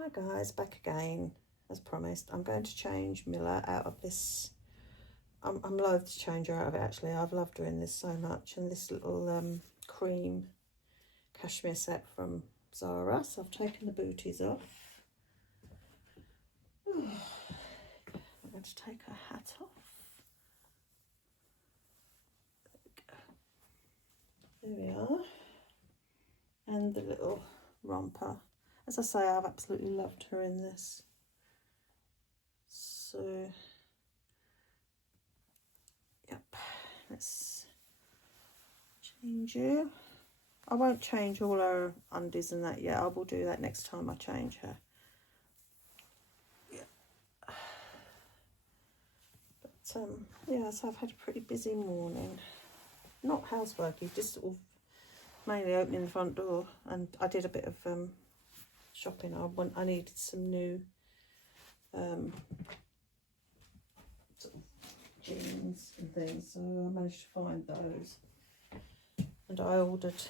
Hi guys, back again as promised. I'm going to change Milla out of this. I'm loath to change her out of it actually. I've loved doing this so much, and this little cream cashmere set from Zara. So I've taken the booties off. I'm going to take her hat off. There we are. And the little romper. As I say, I've absolutely loved her in this. So, yep, let's change you. I won't change all her undies and that yet. I will do that next time I change her. Yeah. But, yeah, so I've had a pretty busy morning. Not houseworky, just sort of mainly opening the front door. And I did a bit of shopping. I needed some new sort of jeans and things, so I managed to find those. And I ordered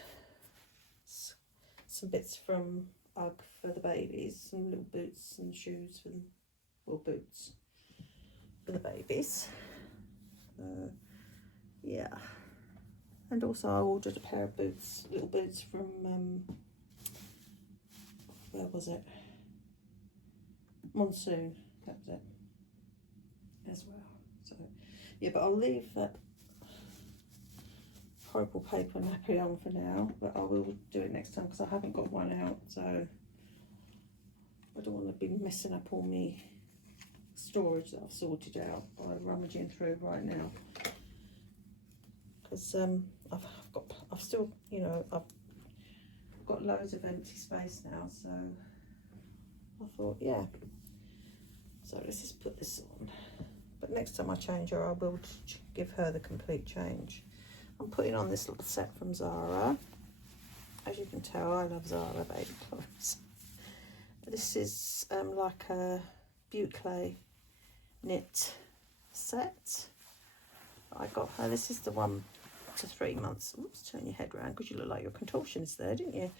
some bits from UGG for the babies, some little boots and shoes for them, well, boots for the babies. Yeah, and also I ordered a pair of boots, little boots from where was it? Monsoon, that was it, as well. So yeah, but I'll leave that horrible paper nappy on for now, but I will do it next time because I haven't got one out, so I don't want to be messing up all my storage that I've sorted out by rummaging through right now, because I've still, you know, I've got loads of empty space now, so I thought, yeah, so let's just put this on. But next time I change her, I will give her the complete change. I'm putting on this little set from Zara. As you can tell, I love Zara baby clothes. This is like a butte clay knit set I got her. This is the 1 to 3 months. Oops, turn your head around because you look like your contortionist there, didn't you?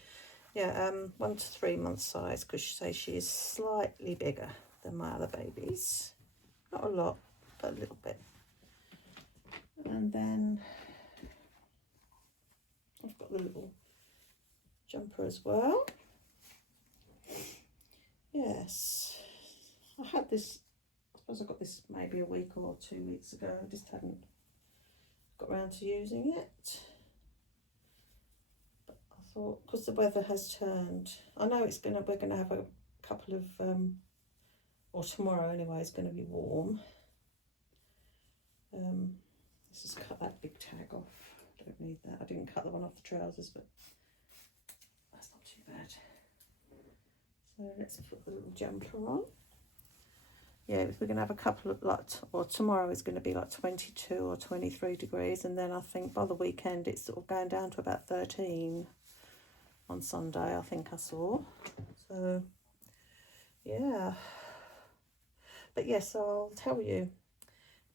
Yeah, 1 to 3 month size, because she says she is slightly bigger than my other babies. Not a lot, but a little bit. And then I've got the little jumper as well. Yes, I had this, I suppose I got this maybe a week or 2 weeks ago. I just hadn't got around to using it. But I thought, because the weather has turned, I know we're gonna have a couple of, or tomorrow anyway, it's gonna be warm. Let's just cut that big tag off. Don't need that. I didn't cut the one off the trousers, but that's not too bad. So let's put the little jumper on. Yeah, we're going to have a couple of, like, or tomorrow is going to be like 22 or 23 degrees, and then I think by the weekend it's sort of going down to about 13 on Sunday, I think I saw. So yeah, but yes, I'll tell you,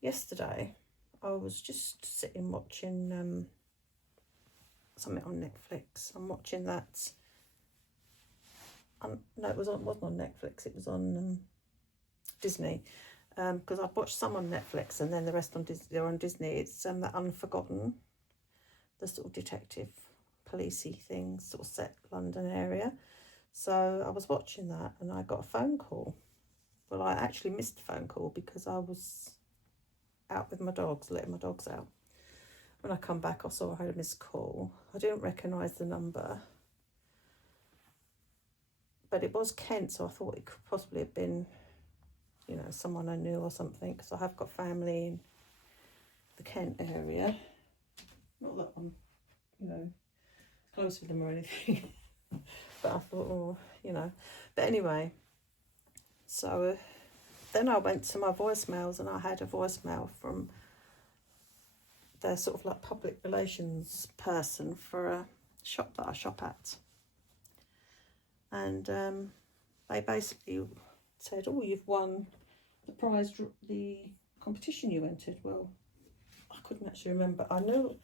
yesterday I was just sitting watching something on Netflix. I'm watching that. No, it wasn't on Netflix. It was on Disney. Because I've watched some on Netflix and then the rest on Disney. They're on Disney. It's that Unforgotten, the sort of detective, policey thing, sort of set London area. So I was watching that and I got a phone call. Well, I actually missed the phone call because I was out with my dogs, letting my dogs out. When I come back, I saw I had a missed call. I didn't recognise the number, but it was Kent, so I thought it could possibly have been, you know, someone I knew or something, because I have got family in the Kent area. Not that I'm, you know, close with them or anything, but I thought, oh, you know. But anyway, so then I went to my voicemails and I had a voicemail from their sort of like public relations person for a shop that I shop at. And they basically said, oh, you've won the prize, the competition you entered. Well, I couldn't actually remember. I knew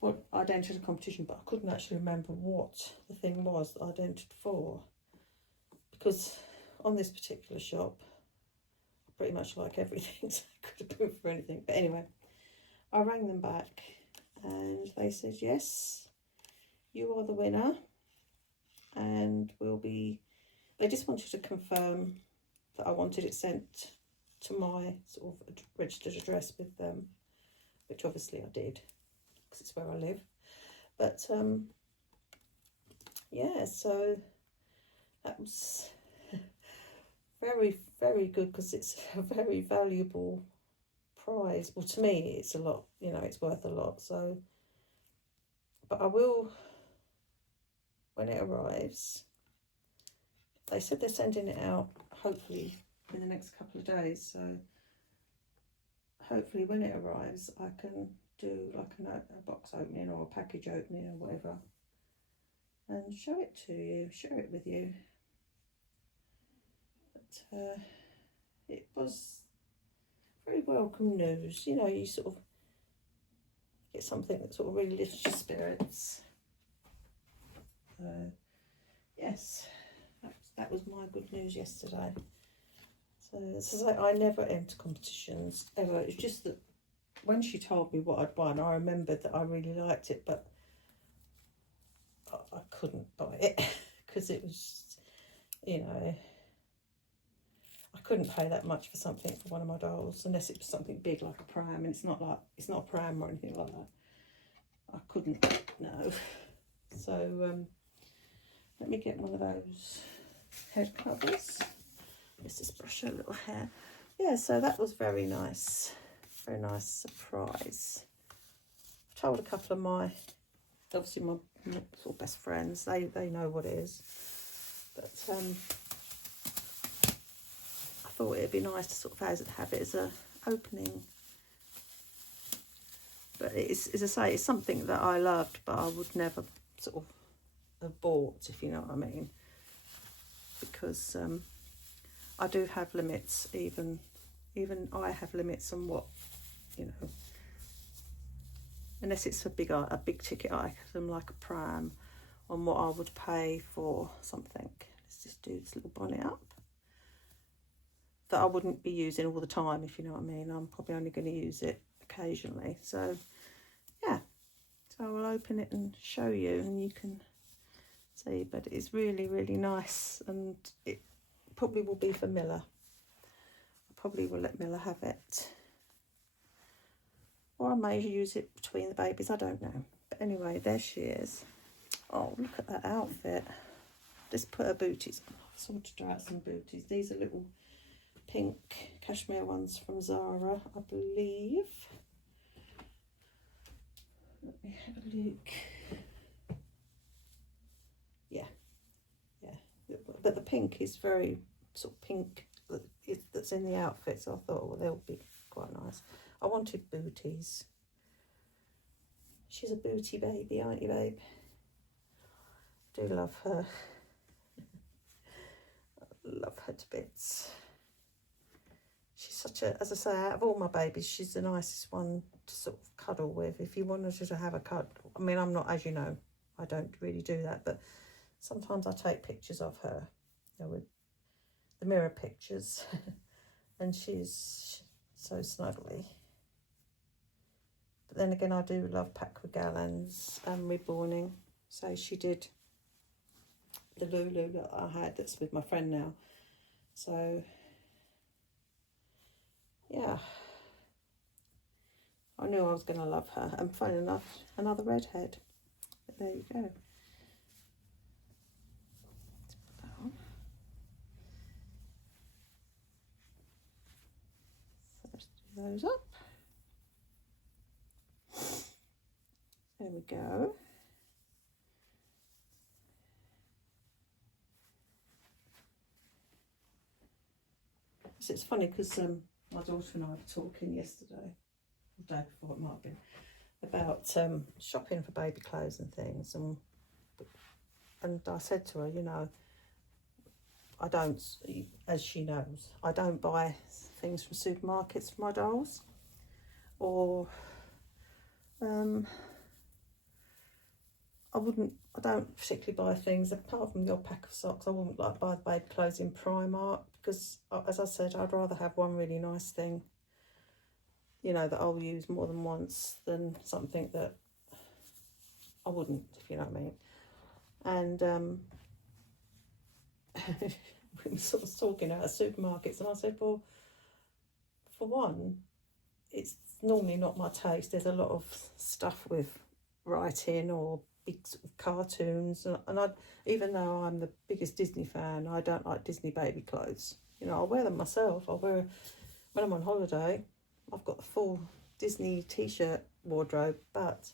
what I'd entered a competition, but I couldn't actually remember what the thing was that I'd entered for, because on this particular shop, I pretty much like everything, so I could have been for anything. But anyway, I rang them back and they said, yes, you are the winner, and they just wanted to confirm that I wanted it sent to my sort of registered address with them, which obviously I did because it's where I live. But yeah, so that was very, very good, because it's a very valuable prize. Well, to me it's a lot, you know, it's worth a lot. So, but I will, when it arrives, they said they're sending it out hopefully in the next couple of days, so hopefully when it arrives I can do like a box opening or a package opening or whatever, and show it to you, share it with you. But it was very welcome news. You know, you sort of get something that sort of really lifts your spirits. Yes, that was my good news yesterday. So I never enter competitions ever. It's just that when she told me what I'd won, I remembered that I really liked it, but I couldn't buy it because it was, you know, I couldn't pay that much for something for one of my dolls unless it was something big like a pram, and it's not a pram or anything like that. I couldn't, no. So let me get one of those head covers. Let's just brush her little hair. Yeah, so that was very nice surprise. I told a couple of my, obviously my sort of best friends, they know what it is, but I thought it'd be nice to sort of have it as a opening. But it's, as I say, it's something that I loved, but I would never sort of have bought, if you know what I mean, because I do have limits. Even I have limits on what, you know, unless it's a big ticket item like a pram, on what I would pay for something. Let's just do this little bonnet up that I wouldn't be using all the time, if you know what I mean. I'm probably only going to use it occasionally. So yeah, so I'll open it and show you, and you can see. But it's really, really nice, and it probably will be for Milla. I probably will let Milla have it, or I may use it between the babies, I don't know. But anyway, there she is. Oh, look at that outfit. Just put her booties on. I've sorted her out some booties. These are little pink cashmere ones from Zara, I believe. Let me have a look. Yeah. But the pink is very sort of pink that's in the outfit, so I thought, well, they'll be quite nice. I wanted booties. She's a booty baby, aren't you, babe? I do love her. I love her to bits. She's such a, as I say, out of all my babies, she's the nicest one to sort of cuddle with. If you wanted her to have a cuddle, I mean, I'm not, as you know, I don't really do that, but sometimes I take pictures of her, you know, with the mirror pictures, and she's so snuggly. But then again, I do love Paqui Galans and Reborning. So she did the Lulu that I had that's with my friend now. So yeah, I knew I was going to love her. And funny enough, another redhead. But there you go. Put that on. First do those up. There we go. So it's funny because my daughter and I were talking yesterday, the day before it might have been, about shopping for baby clothes and things, and I said to her, you know, I don't, as she knows, I don't buy things from supermarkets for my dolls, or I don't particularly buy things, apart from the odd pack of socks, I wouldn't like buy the baby clothes in Primark, because as I said, I'd rather have one really nice thing, you know, that I'll use more than once than something that I wouldn't, if you know what I mean. And we were sort of talking about supermarkets, and I said, well, for one, it's normally not my taste. There's a lot of stuff with writing or big sort of cartoons, and even though I'm the biggest Disney fan, I don't like Disney baby clothes. You know, I'll wear them myself. When I'm on holiday, I've got the full Disney t-shirt wardrobe, but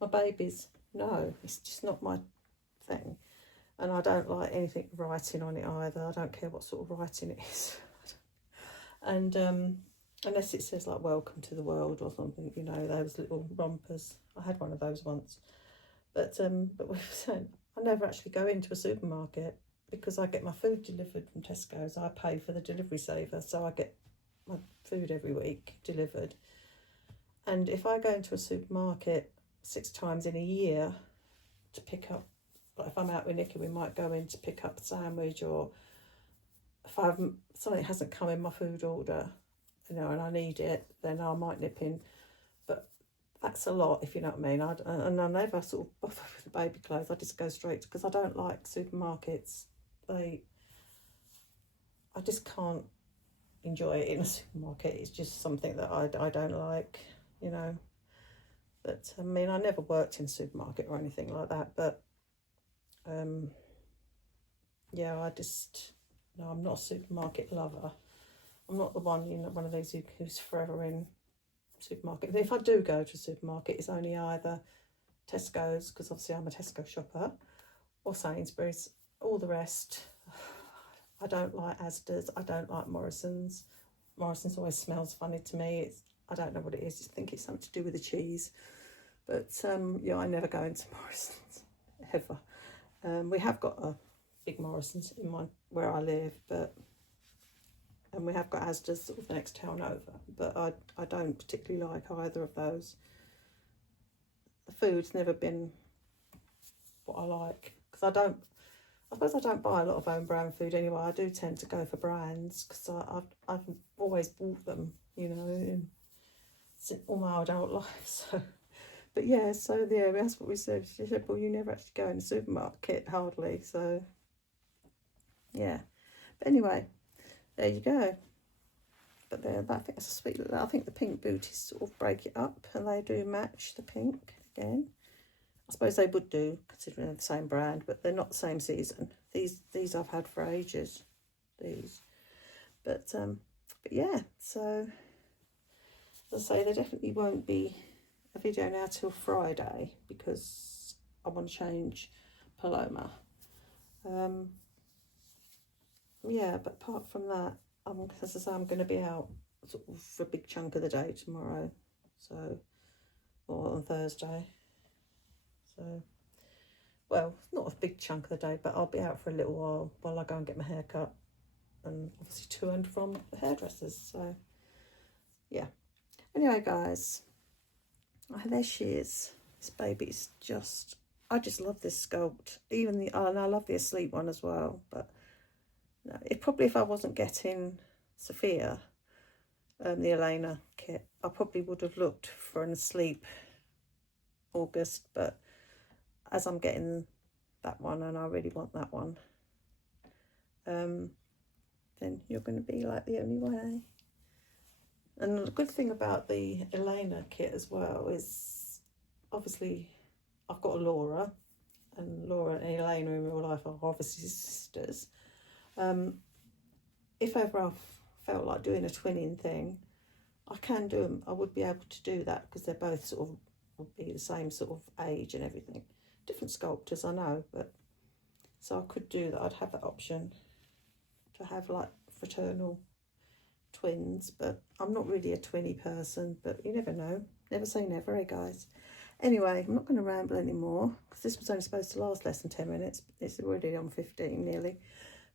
my babies, no, it's just not my thing. And I don't like anything writing on it either. I don't care what sort of writing it is. And unless it says like welcome to the world or something, you know, those little rompers. I had one of those once. But we were saying, I never actually go into a supermarket because I get my food delivered from Tesco's. I pay for the delivery saver, so I get my food every week delivered. And if I go into a supermarket 6 times in a year to pick up, like if I'm out with Nikki, we might go in to pick up a sandwich, or if something hasn't come in my food order, you know, and I need it, then I might nip in. But that's a lot, if you know what I mean. And I never sort of bother with the baby clothes. I just go straight, because I don't like supermarkets. I just can't enjoy it in a supermarket. It's just something that I don't like, you know. But I mean, I never worked in a supermarket or anything like that, but yeah, no, I'm not a supermarket lover. I'm not the one, you know, one of those who's forever in supermarket. If I do go to a supermarket, it's only either Tesco's, because obviously I'm a Tesco shopper, or Sainsbury's. All the rest, I don't like Asda's. I don't like Morrison's. Morrison's always smells funny to me. I don't know what it is. I think it's something to do with the cheese. But yeah, I never go into Morrison's ever. We have got a big Morrison's in where I live, and we have got Asda's sort of the next town over, but I don't particularly like either of those. The food's never been what I like, because I suppose I don't buy a lot of own brand food anyway. I do tend to go for brands, because I've always bought them, you know, all my adult life. So, but yeah, so yeah, that's what we said. She said, well, you never actually go in the supermarket hardly, so yeah. But anyway, there you go. But I think that's a sweet little, I think the pink booties sort of break it up, and they do match the pink again. I suppose they would do, considering they're the same brand, but they're not the same season. These I've had for ages, these. But yeah, so as I say, there definitely won't be a video now till Friday, because I want to change Paloma. Yeah, but apart from that, as I say, I'm going to be out sort of for a big chunk of the day tomorrow, so, or on Thursday. So, well, not a big chunk of the day, but I'll be out for a little while I go and get my hair cut, and obviously to and from the hairdressers. So, yeah. Anyway, guys, there she is. This baby's just, I just love this sculpt. And I love the asleep one as well. But no, probably if I wasn't getting Sophia, the Elena kit, I probably would have looked for an asleep August, but as I'm getting that one, and I really want that one, then you're going to be like the only way. And the good thing about the Elena kit as well is, obviously, I've got a Laura, and Laura and Elena in real life are obviously sisters. If ever I felt like doing a twinning thing, I can do them. I would be able to do that, because they're both sort of, would be the same sort of age and everything. Different sculptors, I know, but so I could do that. I'd have that option to have like fraternal twins, but I'm not really a twinny person, but you never know. Never say never, eh, guys? Anyway, I'm not going to ramble anymore, because this was only supposed to last less than 10 minutes. It's already on 15 nearly.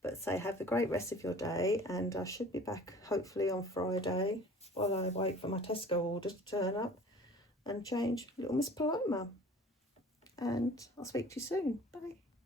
But say, have a great rest of your day, and I should be back hopefully on Friday while I wait for my Tesco order to turn up and change little Miss Paloma. and I'll speak to you soon. Bye.